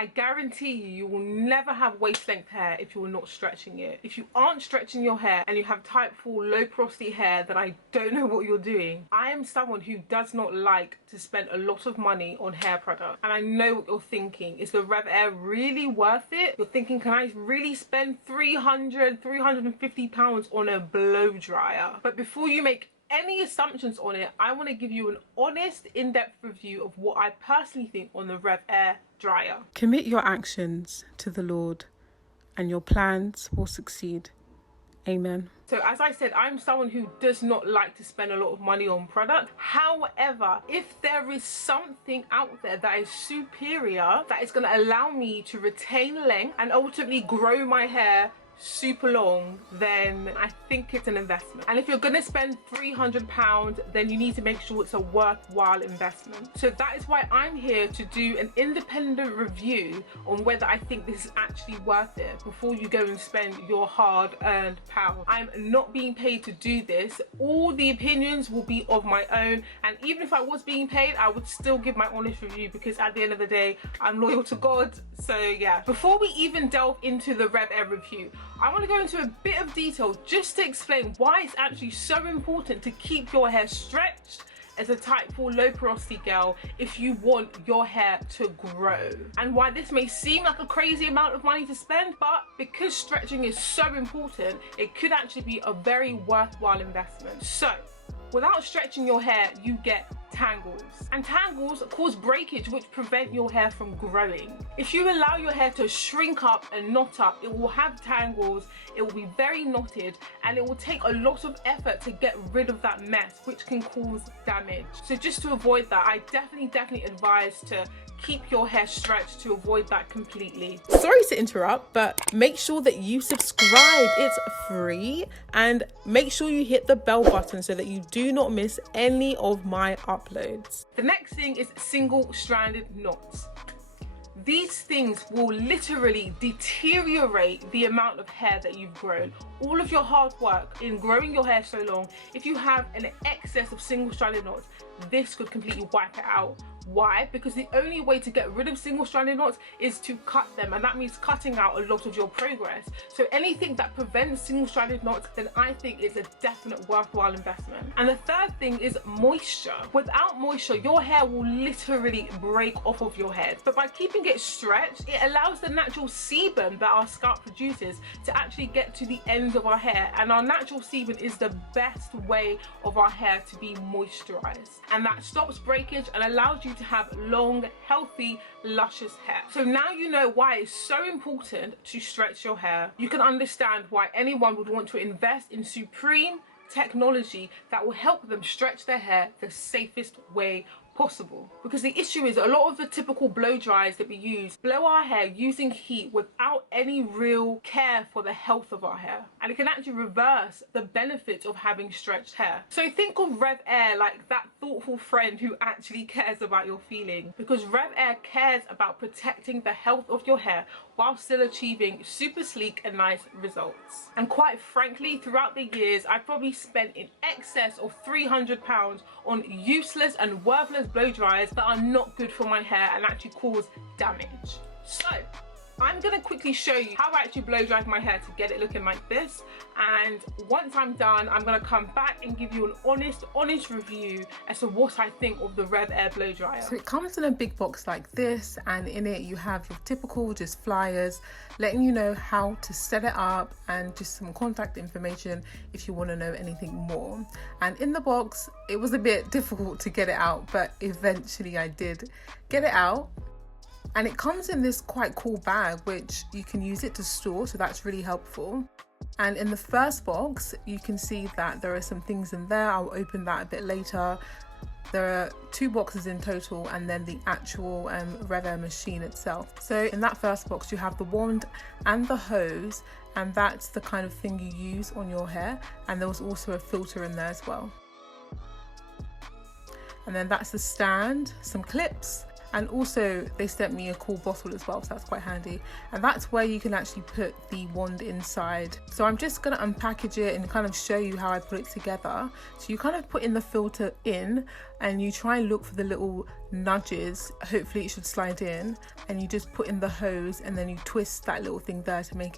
I guarantee you will never have waist length hair if you're not stretching it. If you aren't stretching your hair and you have type 4 low porosity hair, then I don't know what you're doing. I am someone who does not like to spend a lot of money on hair products, and I know what you're thinking. Is the RevAir really worth it? You're thinking, can I really spend £350 on a blow dryer? But before you make any assumptions on it, I want to give you an honest, in-depth review of what I personally think on the RevAir dryer. Commit your actions to the Lord and your plans will succeed. Amen. So as I said, I'm someone who does not like to spend a lot of money on product. However, if there is something out there that is superior, that is going to allow me to retain length and ultimately grow my hair super long, then I think it's an investment. And if you're gonna spend £300, then you need to make sure it's a worthwhile investment. So that is why I'm here to do an independent review on whether I think this is actually worth it before you go and spend your hard-earned pound. I'm not being paid to do this. All the opinions will be of my own, and even if I was being paid, I would still give my honest review, because at the end of the day, I'm loyal to God. So yeah, before we even delve into the RevAir review, I want to go into a bit of detail just to explain why it's actually so important to keep your hair stretched as a type 4 low porosity girl if you want your hair to grow, and why this may seem like a crazy amount of money to spend, but because stretching is so important, it could actually be a very worthwhile investment. So without stretching your hair, you get tangles, and tangles cause breakage, which prevent your hair from growing. If you allow your hair to shrink up and knot up, it will have tangles, it will be very knotted, and it will take a lot of effort to get rid of that mess, which can cause damage. So just to avoid that, I definitely advise to keep your hair stretched to avoid that completely. Sorry to interrupt, but make sure that you subscribe. It's free, and make sure you hit the bell button so that you do not miss any of my uploads. The next thing is single-stranded knots. These things will literally deteriorate the amount of hair that you've grown. All of your hard work in growing your hair so long, if you have an excess of single-stranded knots, this could completely wipe it out. Why? Because the only way to get rid of single-stranded knots is to cut them, and that means cutting out a lot of your progress. So anything that prevents single-stranded knots, then I think is a definite worthwhile investment. And the third thing is moisture. Without moisture, your hair will literally break off of your head. But by keeping it stretched, it allows the natural sebum that our scalp produces to actually get to the ends of our hair, and our natural sebum is the best way of our hair to be moisturized, and that stops breakage and allows you to have long, healthy, luscious hair. So now you know why it's so important to stretch your hair. You can understand why anyone would want to invest in supreme technology that will help them stretch their hair the safest way possible. Because the issue is, a lot of the typical blow dryers that we use blow our hair using heat without any real care for the health of our hair, and it can actually reverse the benefits of having stretched hair. So think of RevAir like that thoughtful friend who actually cares about your feelings, because RevAir cares about protecting the health of your hair while still achieving super sleek and nice results. And quite frankly, throughout the years, I've probably spent in excess of £300 on useless and worthless blow dryers that are not good for my hair and actually cause damage. So I'm going to quickly show you how I actually blow dried my hair to get it looking like this, and once I'm done, I'm going to come back and give you an honest review as to what I think of the RevAir blow dryer. So it comes in a big box like this, and in it you have your typical just flyers letting you know how to set it up and just some contact information if you want to know anything more. And in the box, it was a bit difficult to get it out, but eventually I did get it out. And it comes in this quite cool bag, which you can use it to store, so that's really helpful. And in the first box, you can see that there are some things in there. I'll open that a bit later. There are 2 boxes in total, and then the actual RevAir machine itself. So in that first box, you have the wand and the hose, and that's the kind of thing you use on your hair. And there was also a filter in there as well. And then that's the stand, some clips, And also they sent me a cool bottle as well, so that's quite handy. And that's where you can actually put the wand inside. So I'm just going to unpackage it and kind of show you how I put it together. So you kind of put in the filter in and you try and look for the little nudges. Hopefully it should slide in, and you just put in the hose and then you twist that little thing there to make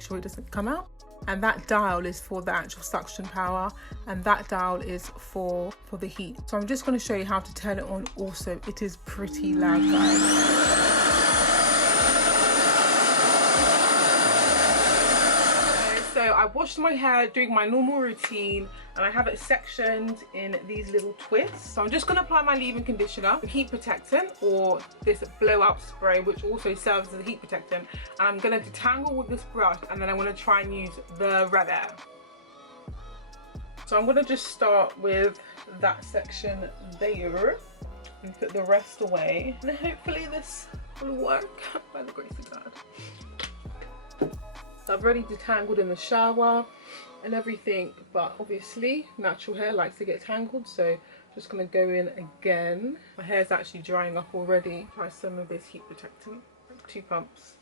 sure it doesn't come out. And that dial is for the actual suction power, and that dial is for the heat. So I'm just going to show you how to turn it on. Also, it is pretty loud, guys. So I washed my hair doing my normal routine, and I have it sectioned in these little twists. So I'm just going to apply my leave-in conditioner, heat protectant, or this blowout spray, which also serves as a heat protectant. And I'm going to detangle with this brush, and then I'm going to try and use the RevAir. So I'm going to just start with that section there and put the rest away. And hopefully this will work by the grace of God. I've already detangled in the shower and everything, but obviously natural hair likes to get tangled, so just going to go in again. My hair's actually drying up already. Try some of this heat protectant, 2 pumps.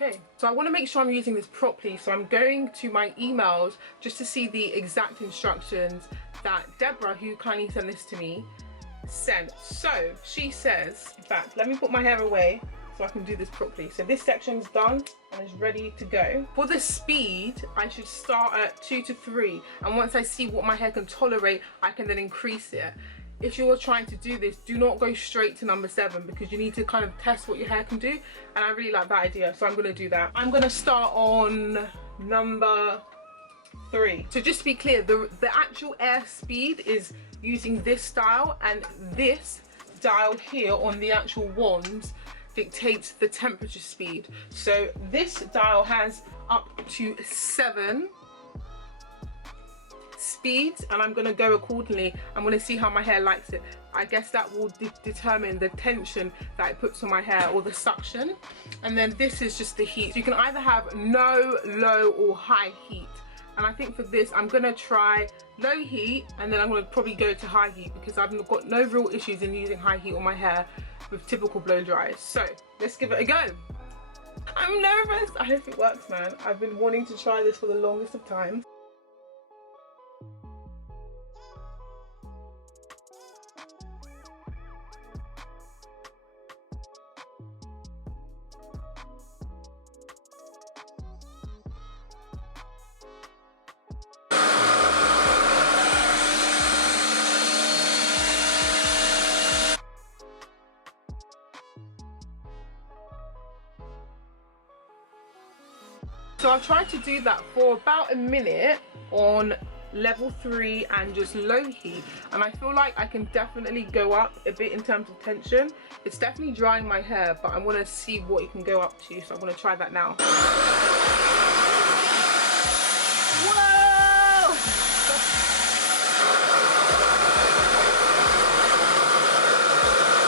Okay, so I want to make sure I'm using this properly, so I'm going to my emails just to see the exact instructions that Deborah, who kindly sent this to me, sent. So she says, in fact, let me put my hair away so I can do this properly. So this section's done and is ready to go. For the speed, I should start at 2 to 3, and once I see what my hair can tolerate, I can then increase it. If you're trying to do this, do not go straight to number 7, because you need to kind of test what your hair can do, and I really like that idea, so I'm going to do that. I'm going to start on number 3. So just to be clear, the actual air speed is using this dial, and this dial here on the actual wand dictates the temperature speed. So this dial has up to 7 speeds, and I'm going to go accordingly. I'm going to see how my hair likes it. I guess that will determine the tension that it puts on my hair, or the suction. And then this is just the heat. So you can either have no, low or high heat, and I think for this I'm going to try low heat, and then I'm going to probably go to high heat, because I've got no real issues in using high heat on my hair with typical blow dryers. So let's give it a go. I'm nervous. I hope it works, man. I've been wanting to try this for the longest of time. So I've tried to do that for about a minute on level 3 and just low heat, and I feel like I can definitely go up a bit in terms of tension. It's definitely drying my hair, but I want to see what it can go up to, so I'm going to try that now. Whoa!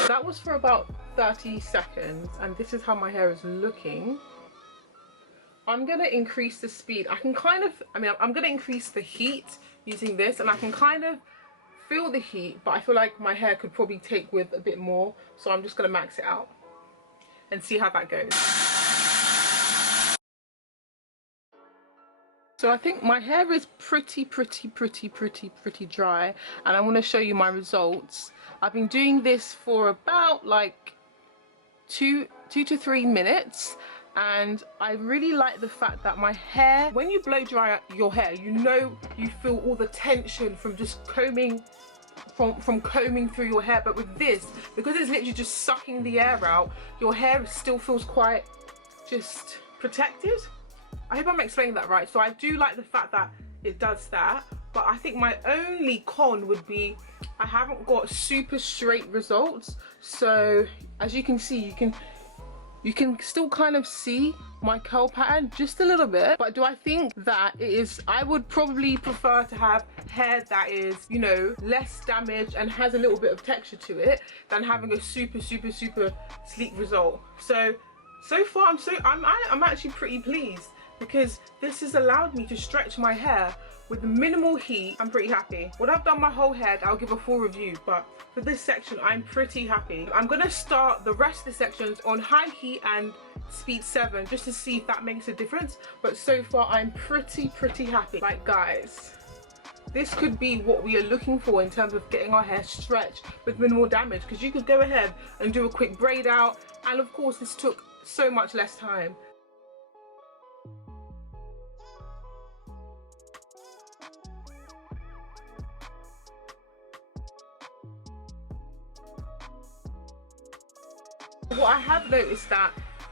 That was for about 30 seconds, and this is how my hair is looking. I'm going to increase the speed. I'm going to increase the heat using this, and I can kind of feel the heat, but I feel like my hair could probably take with a bit more, so I'm just going to max it out and see how that goes. So I think my hair is pretty dry, and I want to show you my results. I've been doing this for about like 2 to 3 minutes. And I really like the fact that my hair, when you blow dry your hair, you know you feel all the tension from just combing, from combing through your hair. But with this, because it's literally just sucking the air out, your hair still feels quite just protected. I hope I'm explaining that right. So I do like the fact that it does that, but I think my only con would be I haven't got super straight results. So as you can see, you can still kind of see my curl pattern just a little bit, but do I think that it is, I would probably prefer to have hair that is, you know, less damaged and has a little bit of texture to it than having a super sleek result. So far I'm actually pretty pleased, because this has allowed me to stretch my hair with minimal heat. I'm pretty happy. When I've done my whole head, I'll give a full review, but for this section, I'm pretty happy. I'm gonna start the rest of the sections on high heat and speed 7, just to see if that makes a difference. But so far, I'm pretty happy. Like, guys, this could be what we are looking for in terms of getting our hair stretched with minimal damage, because you could go ahead and do a quick braid out, and of course, this took so much less time. What I have noticed that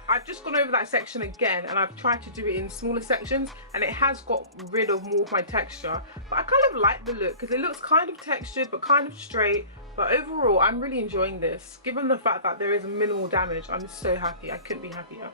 I've just gone over that section again, and I've tried to do it in smaller sections, and it has got rid of more of my texture. But I kind of like the look, because it looks kind of textured but kind of straight. But overall, I'm really enjoying this. Given the fact that there is minimal damage, I'm so happy. I couldn't be happier.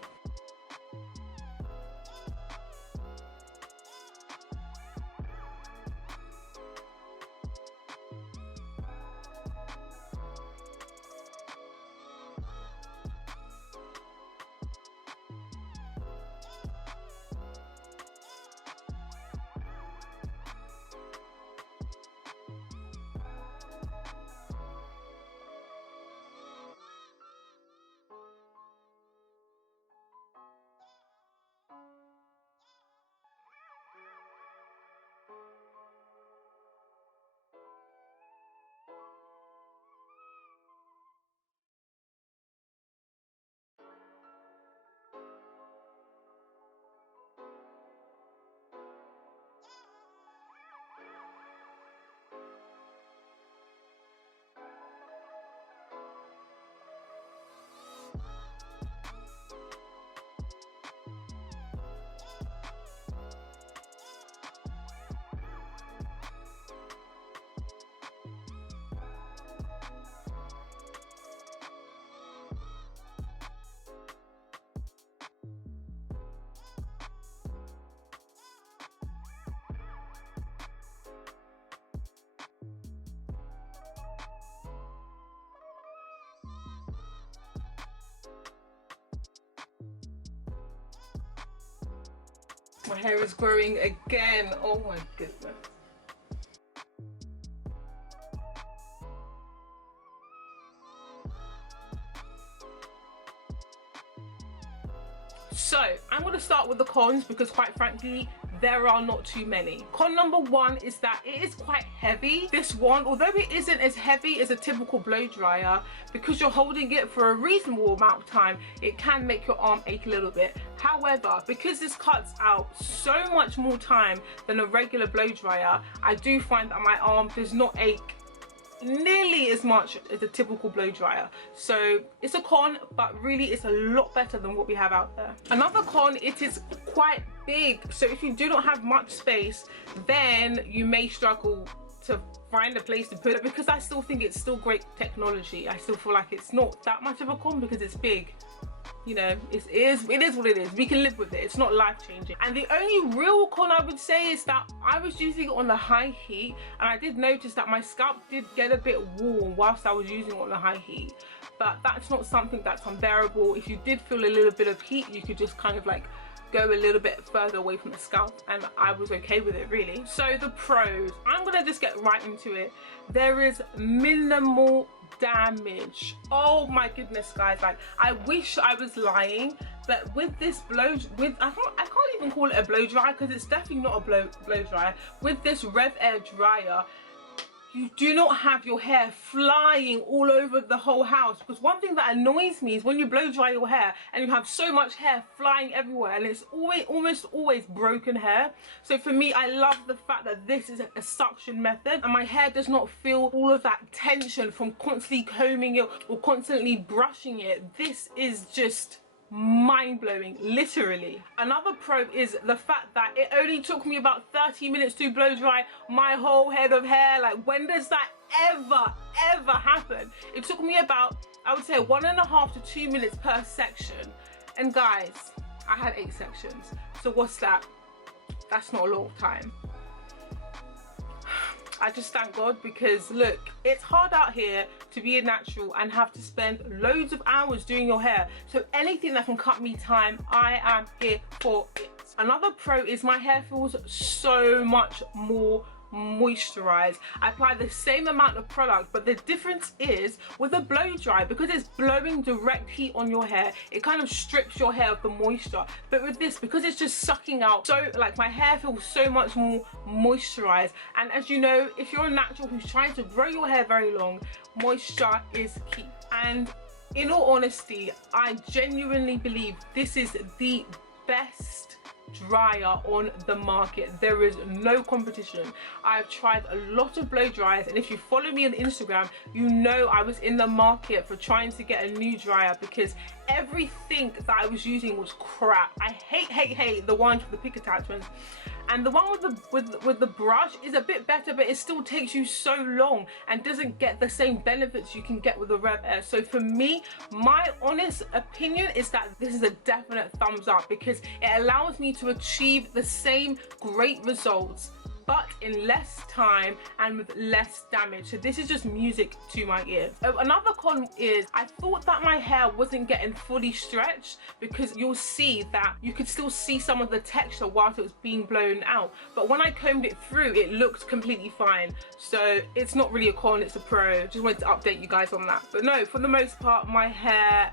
My hair is growing again. Oh my goodness. So I'm going to start with the cons, because quite frankly, there are not too many. Con number 1 is that it is quite heavy. This one, although it isn't as heavy as a typical blow dryer, because you're holding it for a reasonable amount of time, it can make your arm ache a little bit. However, because this cuts out so much more time than a regular blow dryer, I do find that my arm does not ache nearly as much as a typical blow dryer. So it's a con, but really it's a lot better than what we have out there. Another con, it is quite big, so if you do not have much space, then you may struggle to find a place to put it, because I still think it's still great technology. I still feel like it's not that much of a con because it's big. You know, it is what it is. We can live with it. It's not life-changing. And the only real con I would say is that I was using it on the high heat, and I did notice that my scalp did get a bit warm whilst I was using it on the high heat. But that's not something that's unbearable. If you did feel a little bit of heat, you could just kind of like go a little bit further away from the scalp, and I was okay with it, really. So the pros, I'm gonna just get right into it. There is minimal damage. Oh my goodness, guys, like I wish I was lying, but with this I can't even call it a blow dryer, because it's definitely not a blow dryer. With this RevAir dryer, you do not have your hair flying all over the whole house, because one thing that annoys me is when you blow dry your hair and you have so much hair flying everywhere, and it's almost always broken hair. So for me, I love the fact that this is a suction method, and my hair does not feel all of that tension from constantly combing it or constantly brushing it. This is just mind-blowing, literally. Another pro is the fact that it only took me about 30 minutes to blow dry my whole head of hair. Like, when does that ever happen? It took me about, I would say, 1.5 to 2 minutes per section. And guys, I had 8 sections, so what's that? That's not a lot of time. I just thank God, because look, it's hard out here to be a natural and have to spend loads of hours doing your hair. So anything that can cut me time, I am here for it. Another pro is my hair feels so much more moisturized. I apply the same amount of product, but the difference is with a blow dry, because it's blowing direct heat on your hair, it kind of strips your hair of the moisture. But with this, because it's just sucking out, so like my hair feels so much more moisturized. And as you know, if you're a natural who's trying to grow your hair very long, moisture is key. And in all honesty, I genuinely believe this is the best dryer on the market. There is no competition. I've tried a lot of blow dryers, and if you follow me on Instagram, you know I was in the market for trying to get a new dryer because everything that I was using was crap. I hate the ones with the pick attachments. And the one with the brush is a bit better, but it still takes you so long and doesn't get the same benefits you can get with the RevAir. So for me, my honest opinion is that this is a definite thumbs up, because it allows me to achieve the same great results, but in less time and with less damage. So this is just music to my ears. Another con is I thought that my hair wasn't getting fully stretched, because you'll see that you could still see some of the texture whilst it was being blown out. But when I combed it through, it looked completely fine. So it's not really a con, it's a pro. Just wanted to update you guys on that. But no, for the most part, my hair,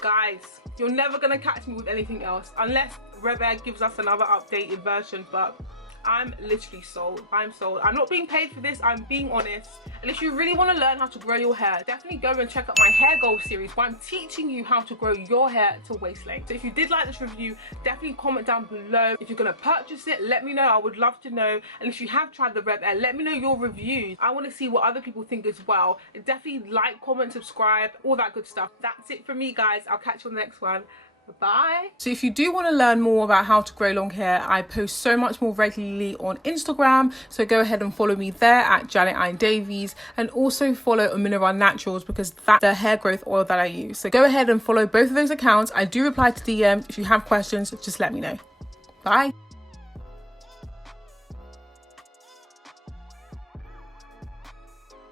guys, you're never gonna catch me with anything else unless RevAir gives us another updated version. But I'm literally sold. I'm sold. I'm not being paid for this, I'm being honest. And if you really want to learn how to grow your hair, definitely go and check out my hair goal series where I'm teaching you how to grow your hair to waist length. So if you did like this review, definitely comment down below. If you're going to purchase it, let me know. I would love to know. And if you have tried the RevAir, let me know your reviews. I want to see what other people think as well. And definitely like, comment, subscribe, all that good stuff. That's it for me, guys. I'll catch you on the next one. Bye. So if you do want to learn more about how to grow long hair, I post so much more regularly on Instagram, so go ahead and follow me there at Janet Ian Davies, and also follow Aminorun Naturals, because that's the hair growth oil that I use. So go ahead and follow both of those accounts. I do reply to DMs. If you have questions, just let me know. Bye.